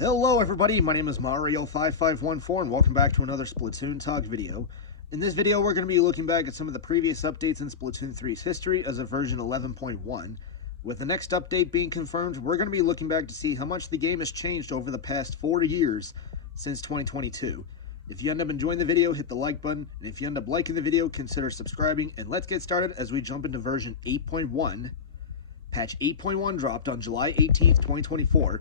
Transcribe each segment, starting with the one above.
Hello everybody, my name is Mario5514 and welcome back to another Splatoon Talk video. In this video we're going to be looking back at some of the previous updates in Splatoon 3's history as of version 11.1. With the next update being confirmed, we're going to be looking back to see how much the game has changed over the past 4 years since 2022. If you end up enjoying the video, hit the like button, and if you end up liking the video, consider subscribing, and let's get started as we jump into version 8.1. Patch 8.1 dropped on July 18th, 2024,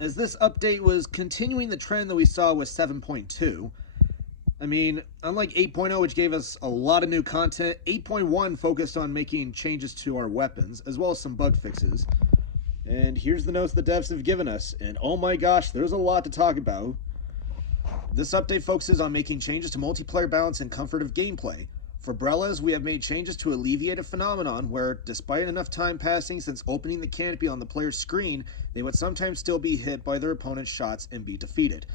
as this update was continuing the trend that we saw with 7.2. I mean, unlike 8.0, which gave us a lot of new content, 8.1 focused on making changes to our weapons, as well as some bug fixes. And here's the notes the devs have given us, and oh my gosh, there's a lot to talk about. This update focuses on making changes to multiplayer balance and comfort of gameplay. For Brellas, we have made changes to alleviate a phenomenon where, despite enough time passing since opening the canopy on the player's screen, they would sometimes still be hit by their opponent's shots and be defeated.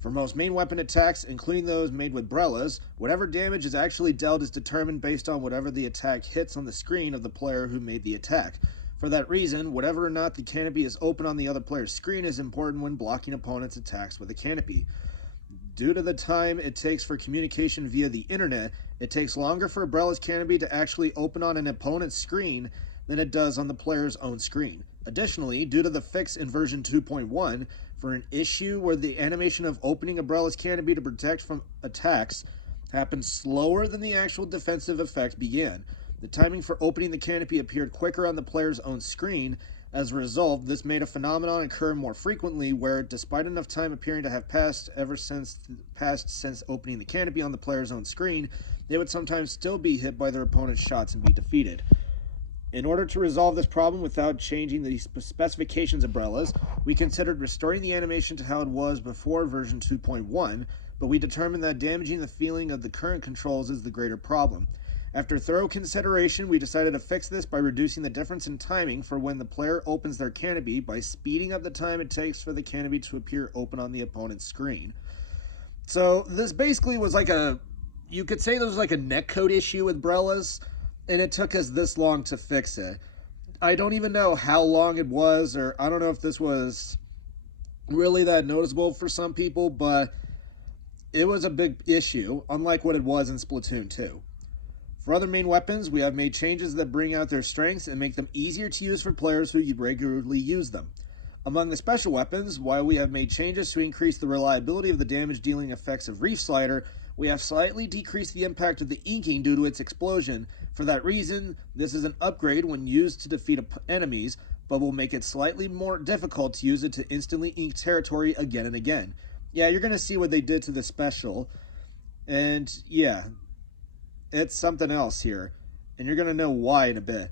For most main weapon attacks, including those made with Brellas, whatever damage is actually dealt is determined based on whatever the attack hits on the screen of the player who made the attack. For that reason, whether or not the canopy is open on the other player's screen is important when blocking opponents' attacks with a canopy. Due to the time it takes for communication via the internet, it takes longer for a Brella's canopy to actually open on an opponent's screen than it does on the player's own screen. Additionally, due to the fix in version 2.1, for an issue where the animation of opening a Brella's canopy to protect from attacks happens slower than the actual defensive effect began. The timing for opening the canopy appeared quicker on the player's own screen. As a result, this made a phenomenon occur more frequently where, despite enough time appearing to have passed since opening the canopy on the player's own screen, they would sometimes still be hit by their opponent's shots and be defeated. In order to resolve this problem without changing the specifications of Brellas, we considered restoring the animation to how it was before version 2.1, but we determined that damaging the feeling of the current controls is the greater problem. After thorough consideration, we decided to fix this by reducing the difference in timing for when the player opens their canopy by speeding up the time it takes for the canopy to appear open on the opponent's screen. So this basically was like you could say there was like a netcode issue with Brellas, and it took us this long to fix it. I don't even know how long it was, or I don't know if this was really that noticeable for some people, but it was a big issue, unlike what it was in Splatoon 2. For other main weapons, we have made changes that bring out their strengths and make them easier to use for players who regularly use them. Among the special weapons, while we have made changes to increase the reliability of the damage-dealing effects of Reef Slider, we have slightly decreased the impact of the inking due to its explosion. For that reason, this is an upgrade when used to defeat enemies, but will make it slightly more difficult to use it to instantly ink territory again and again. Yeah, you're going to see what they did to the special, and yeah, it's something else here, and you're going to know why in a bit.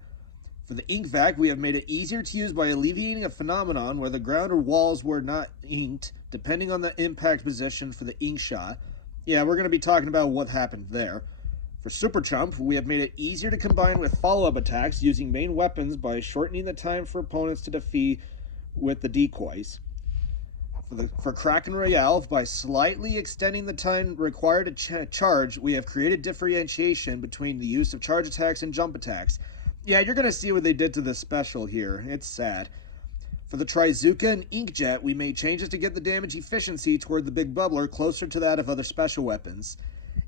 For the ink vac, we have made it easier to use by alleviating a phenomenon where the ground or walls were not inked, depending on the impact position for the ink shot. Yeah, we're going to be talking about what happened there. For Super Chump, we have made it easier to combine with follow-up attacks using main weapons by shortening the time for opponents to defeat with the decoys. For Kraken Royale, by slightly extending the time required to charge, we have created differentiation between the use of charge attacks and jump attacks. Yeah, you're going to see what they did to this special here. It's sad. For the Trizuka and Inkjet, we made changes to get the damage efficiency toward the Big Bubbler closer to that of other special weapons.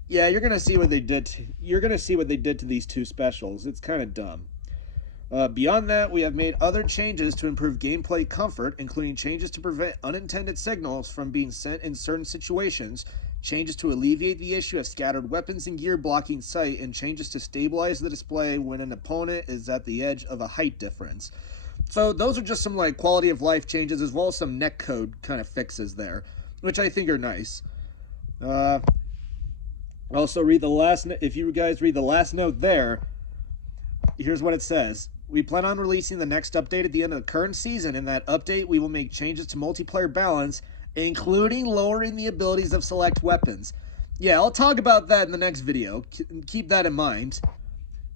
Yeah, you're going to see what they did to these two specials. It's kind of dumb. Beyond that, we have made other changes to improve gameplay comfort, including changes to prevent unintended signals from being sent in certain situations, changes to alleviate the issue of scattered weapons and gear blocking sight, and changes to stabilize the display when an opponent is at the edge of a height difference. So those are just some like quality of life changes, as well as some netcode kind of fixes there, which I think are nice. Also, if you guys read the last note there, here's what it says. We plan on releasing the next update at the end of the current season. In that update, we will make changes to multiplayer balance, including lowering the abilities of select weapons. Yeah, I'll talk about that in the next video. Keep that in mind.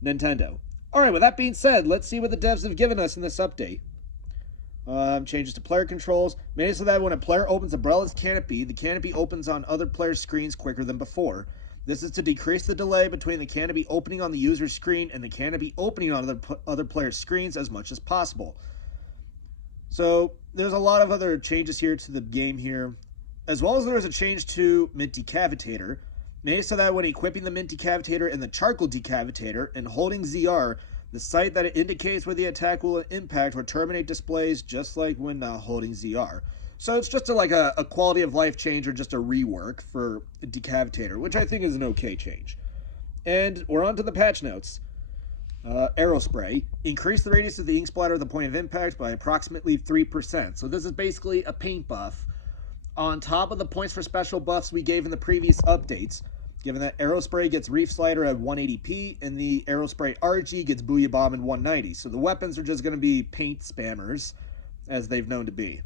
Nintendo. Alright, with that being said, let's see what the devs have given us in this update. Changes to player controls. Made it so that when a player opens a Brella's canopy, the canopy opens on other players' screens quicker than before. This is to decrease the delay between the canopy opening on the user's screen and the canopy opening on other players' screens as much as possible. So, there's a lot of other changes here to the game here, as well as there is a change to Mint Decavitator, made so that when equipping the Mint Decavitator and the Charcoal Decavitator and holding ZR, the sight that it indicates where the attack will impact or terminate displays just like when holding ZR. So it's just like a quality of life change or just a rework for Decavitator, which I think is an okay change. And we're on to the patch notes. Aerospray. Increase the radius of the ink splatter at the point of impact by approximately 3%. So this is basically a paint buff on top of the points for special buffs we gave in the previous updates, given that Aerospray gets Reef Slider at 180p and the Aerospray RG gets Booyah Bomb in 190. So the weapons are just going to be paint spammers, as they've known to be.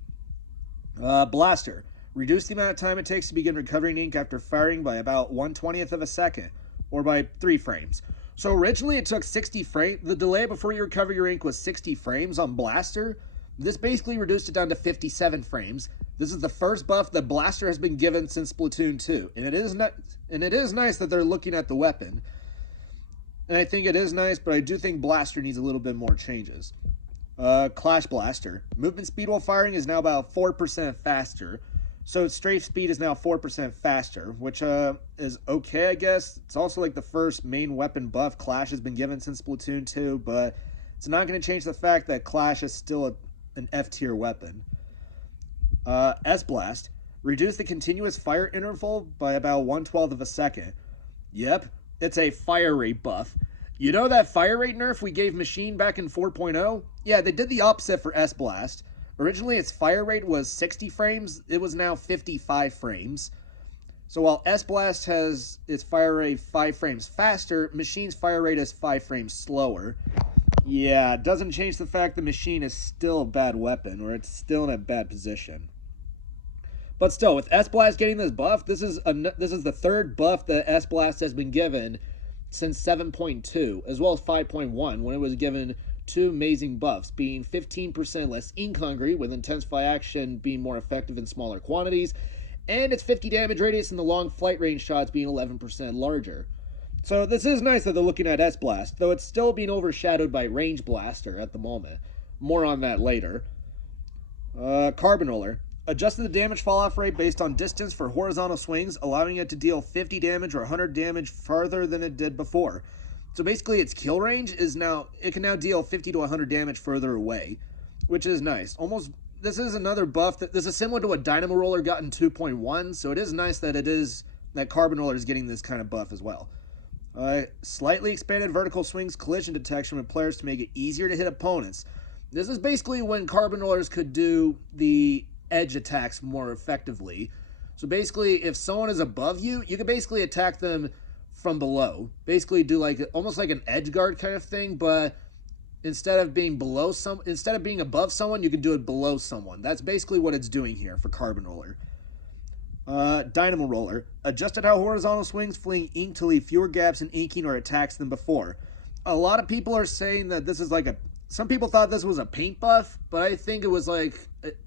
Blaster. Reduce the amount of time it takes to begin recovering ink after firing by about 1/20th of a second, or by 3 frames. So originally it took 60 frames. The delay before you recover your ink was 60 frames on Blaster. This basically reduced it down to 57 frames. This is the first buff that Blaster has been given since Splatoon 2. And it is nice that they're looking at the weapon. And I think it is nice, but I do think Blaster needs a little bit more changes. Clash Blaster. Movement speed while firing is now about 4% faster. So its strafe speed is now 4% faster, which is okay, I guess. It's also like the first main weapon buff Clash has been given since Splatoon 2, but it's not going to change the fact that Clash is still an F-tier weapon. S-Blast. Reduce the continuous fire interval by about 1/12 of a second. Yep, it's a fire rate buff. You know that fire rate nerf we gave Machine back in 4.0? Yeah, they did the opposite for S-Blast. Originally, its fire rate was 60 frames. It was now 55 frames. So while S-Blast has its fire rate 5 frames faster, Machine's fire rate is 5 frames slower. Yeah, it doesn't change the fact that Machine is still a bad weapon, or it's still in a bad position. But still, with S-Blast getting this buff, this is the third buff that S-Blast has been given since 7.2, as well as 5.1, when it was given 2 amazing buffs, being 15% less ink hungry, with Intensify Action being more effective in smaller quantities, and its 50 damage radius and the long flight range shots being 11% larger. So this is nice that they're looking at S-Blast, though it's still being overshadowed by Range Blaster at the moment. More on that later. Carbon Roller. Adjusted the damage fall-off rate based on distance for horizontal swings, allowing it to deal 50 damage or 100 damage farther than it did before. So basically its kill range it can now deal 50 to 100 damage further away, which is nice. This is another buff this is similar to what Dynamo Roller got in 2.1, so it is nice that Carbon Roller is getting this kind of buff as well. Slightly expanded vertical swings collision detection with players to make it easier to hit opponents. This is basically when Carbon Rollers could do the edge attacks more effectively. So basically, if someone is above you, you can basically attack them from below. Basically do almost like an edge guard kind of thing, but instead of being above someone, you can do it below someone. That's basically what it's doing here for Carbon Roller. Dynamo Roller. Adjusted how horizontal swings fling ink to leave fewer gaps in inking or attacks than before. A lot of people are saying that this is some people thought this was a paint buff, but I think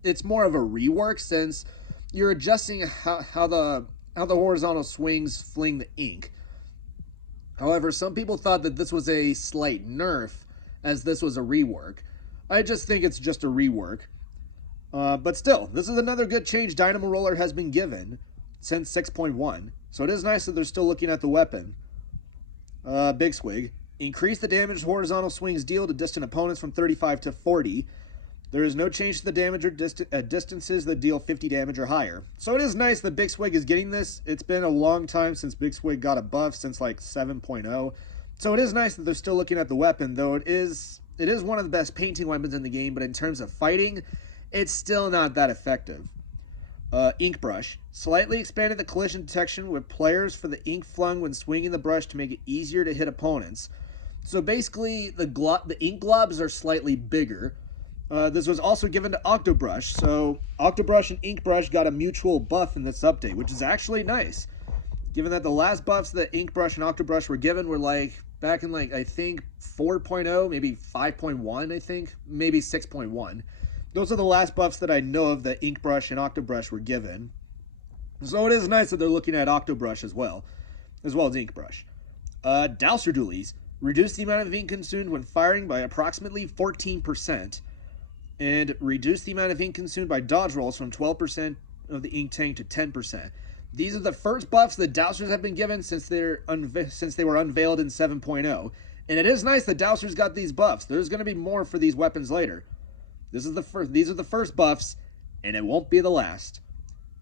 it's more of a rework, since you're adjusting how the horizontal swings fling the ink. However, some people thought that this was a slight nerf, as this was a rework. I just think it's just a rework. But still, this is another good change Dynamo Roller has been given since 6.1. So it is nice that they're still looking at the weapon. Big Swig. Increase the damage horizontal swings deal to distant opponents from 35 to 40. There is no change to the damage at distances that deal 50 damage or higher. So it is nice that Big Swig is getting this. It's been a long time since Big Swig got a buff, since like 7.0. So it is nice that they're still looking at the weapon, though it is one of the best painting weapons in the game, but in terms of fighting, it's still not that effective. Ink Brush. Slightly expanded the collision detection with players for the ink flung when swinging the brush to make it easier to hit opponents. So basically, the ink globs are slightly bigger. This was also given to Octobrush, so Octobrush and Ink Brush got a mutual buff in this update, which is actually nice. Given that the last buffs that Ink Brush and Octobrush were given were back in I think 4.0, maybe 5.1, I think, maybe 6.1. Those are the last buffs that I know of that Ink Brush and Octobrush were given. So it is nice that they're looking at Octobrush as well as Ink Brush. Dowser Dualies. Reduce the amount of ink consumed when firing by approximately 14%. and reduce the amount of ink consumed by dodge rolls from 12% of the ink tank to 10%. These are the first buffs that Dowsers have been given since they were unveiled in 7.0. And it is nice that Dowsers got these buffs. There's going to be more for these weapons later. These are the first buffs, and it won't be the last.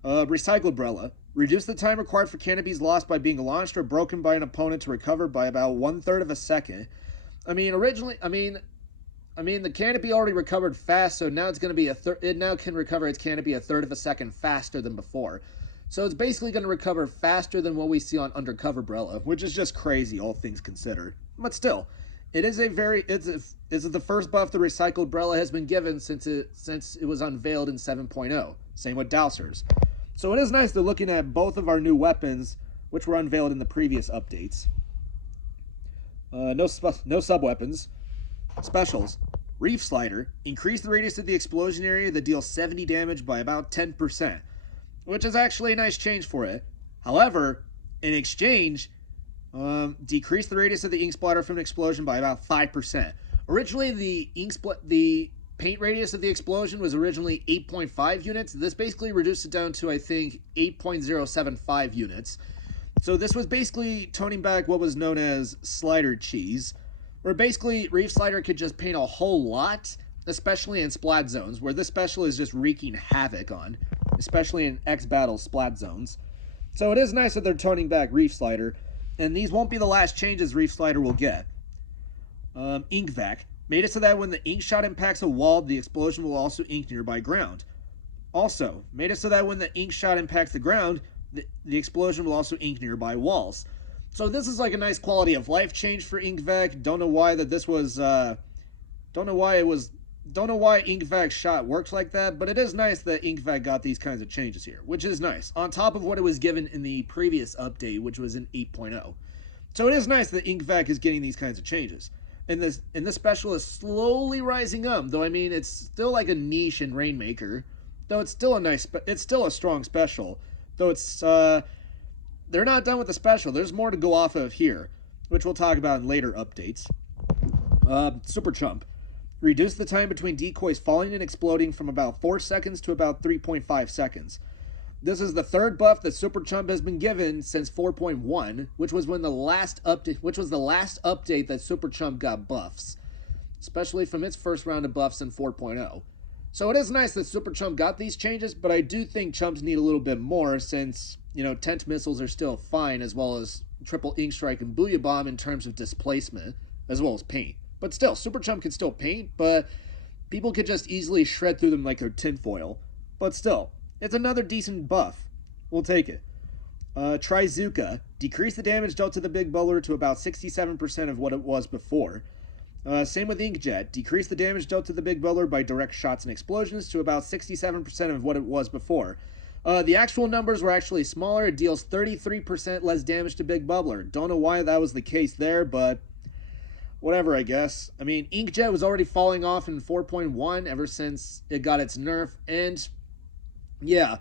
Recycled Brella. Reduce the time required for canopies lost by being launched or broken by an opponent to recover by about 1/3 of a second. I mean, the canopy already recovered fast, so now it's going to be it now can recover its canopy 1/3 of a second faster than before. So it's basically going to recover faster than what we see on Undercover Brella, which is just crazy, all things considered. But still, it's the first buff the Recycled Brella has been given since it was unveiled in 7.0. Same with Dowsers. So it is nice to looking at both of our new weapons, which were unveiled in the previous updates. No sub-weapons. Specials. Reef Slider. Increase the radius of the explosion area that deals 70 damage by about 10%, which is actually a nice change for it. However, in exchange, decrease the radius of the ink splatter from an explosion by about 5%. Originally, the paint radius of the explosion was originally 8.5 units. This basically reduced it down to, I think, 8.075 units. So this was basically toning back what was known as slider cheese, where basically Reef Slider could just paint a whole lot, especially in splat zones, where this special is just wreaking havoc on, especially in X-Battle splat zones. So it is nice that they're toning back Reef Slider, and these won't be the last changes Reef Slider will get. Ink Vac. Made it so that when the ink shot impacts a wall, the explosion will also ink nearby ground. Also, made it so that when the ink shot impacts the ground, the explosion will also ink nearby walls. So this is like a nice quality of life change for Ink Vac. Don't know why Ink Vac's shot works like that, but it is nice that Ink Vac got these kinds of changes here, which is nice. On top of what it was given in the previous update, which was in 8.0. So it is nice that Ink Vac is getting these kinds of changes. And this special is slowly rising up, though I mean it's still like a niche in Rainmaker. Though it's still a strong special. Though it's they're not done with the special. There's more to go off of here, which we'll talk about in later updates. Super Chump. Reduce the time between decoys falling and exploding from about 4 seconds to about 3.5 seconds. This is the third buff that Super Chump has been given since 4.1, which was the last update that Super Chump got buffs, especially from its first round of buffs in 4.0. So it is nice that Super Chump got these changes, but I do think Chumps need a little bit more since, Tent Missiles are still fine, as well as Triple Ink Strike and Booyah Bomb in terms of displacement, as well as paint. But still, Super Chump can still paint, but people could just easily shred through them like they're tinfoil. But still, it's another decent buff. We'll take it. Trizuka. Decrease the damage dealt to the Big Bubbler to about 67% of what it was before. Same with Inkjet. Decrease the damage dealt to the Big Bubbler by direct shots and explosions to about 67% of what it was before. The actual numbers were actually smaller. It deals 33% less damage to Big Bubbler. Don't know why that was the case there, but whatever, I guess. I mean, Inkjet was already falling off in 4.1 ever since it got its nerf, and yeah,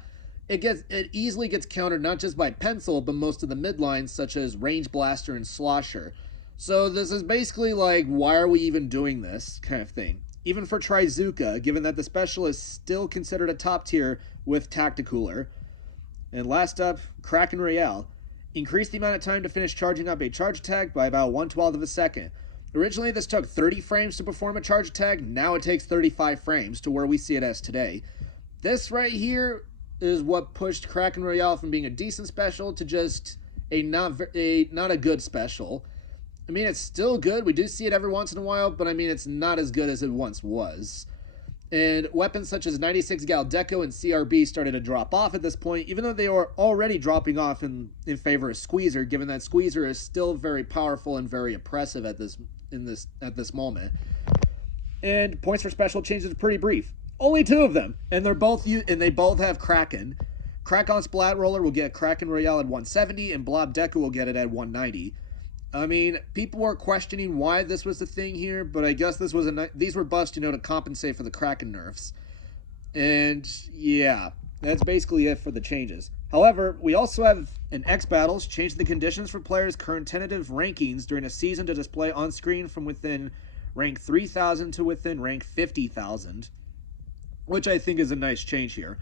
it easily gets countered not just by Pencil, but most of the midlines such as Range Blaster and Slosher. So this is basically like, why are we even doing this kind of thing? Even for Trizuka, given that the special is still considered a top tier with Tacticooler. And last up, Kraken Royale. Increase the amount of time to finish charging up a charge attack by about 1/12 of a second. Originally this took 30 frames to perform a charge attack, now it takes 35 frames to where we see it as today. This right here is what pushed Kraken Royale from being a decent special to just not a good special. I mean, it's still good. We do see it every once in a while, but I mean, it's not as good as it once was. And weapons such as 96 Gal Deco and CRB started to drop off at this point, even though they were already dropping off in favor of Squeezer, given that Squeezer is still very powerful and very oppressive at this moment. And points for special changes are pretty brief. Only 2 of them, and they both have Kraken. Krakon Splat Roller will get Kraken Royale at 170, and Blob Deku will get it at 190. I mean, people were questioning why this was the thing here, but I guess these were buffs, to compensate for the Kraken nerfs. And yeah, that's basically it for the changes. However, we also have in X Battles changed the conditions for players' current tentative rankings during a season to display on screen from within rank 3,000 to within rank 50,000. which I think is a nice change here.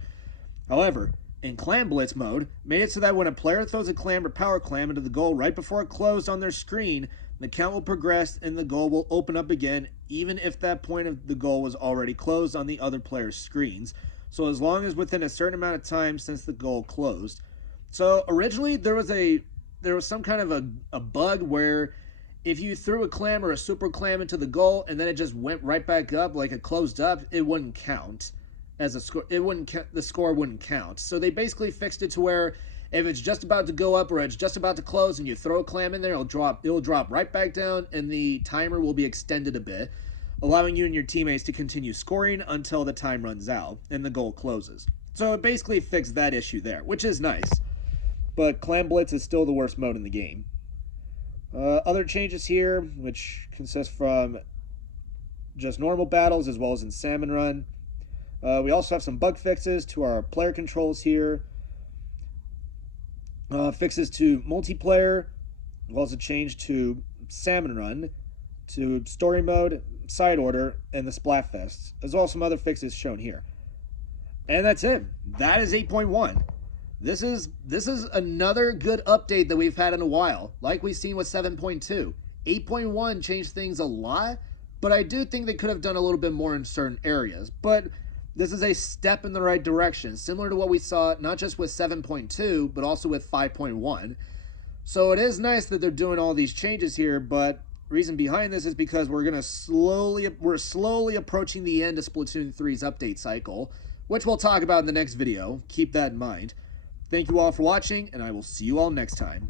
However, in Clam Blitz mode, made it so that when a player throws a clam or power clam into the goal right before it closed on their screen, the count will progress and the goal will open up again, even if that point of the goal was already closed on the other player's screens. So as long as within a certain amount of time since the goal closed. So originally there was some kind of a bug where if you threw a clam or a super clam into the goal and then it just went right back up like it closed up, it wouldn't count as a score. The score wouldn't count. So they basically fixed it to where if it's just about to go up or it's just about to close and you throw a clam in there, it'll drop right back down and the timer will be extended a bit, allowing you and your teammates to continue scoring until the time runs out and the goal closes. So it basically fixed that issue there, which is nice. But Clam Blitz is still the worst mode in the game. Other changes here, which consist from just normal battles as well as in Salmon Run. We also have some bug fixes to our player controls here. Fixes to multiplayer, as well as a change to Salmon Run, to story mode, side order, and the Splatfests, as well as some other fixes shown here. And that's it. That is 8.1. This is another good update that we've had in a while, like we've seen with 7.2. 8.1 changed things a lot, but I do think they could have done a little bit more in certain areas. But this is a step in the right direction, similar to what we saw not just with 7.2, but also with 5.1. So it is nice that they're doing all these changes here, but reason behind this is because we're slowly approaching the end of Splatoon 3's update cycle, which we'll talk about in the next video. Keep that in mind. Thank you all for watching, and I will see you all next time.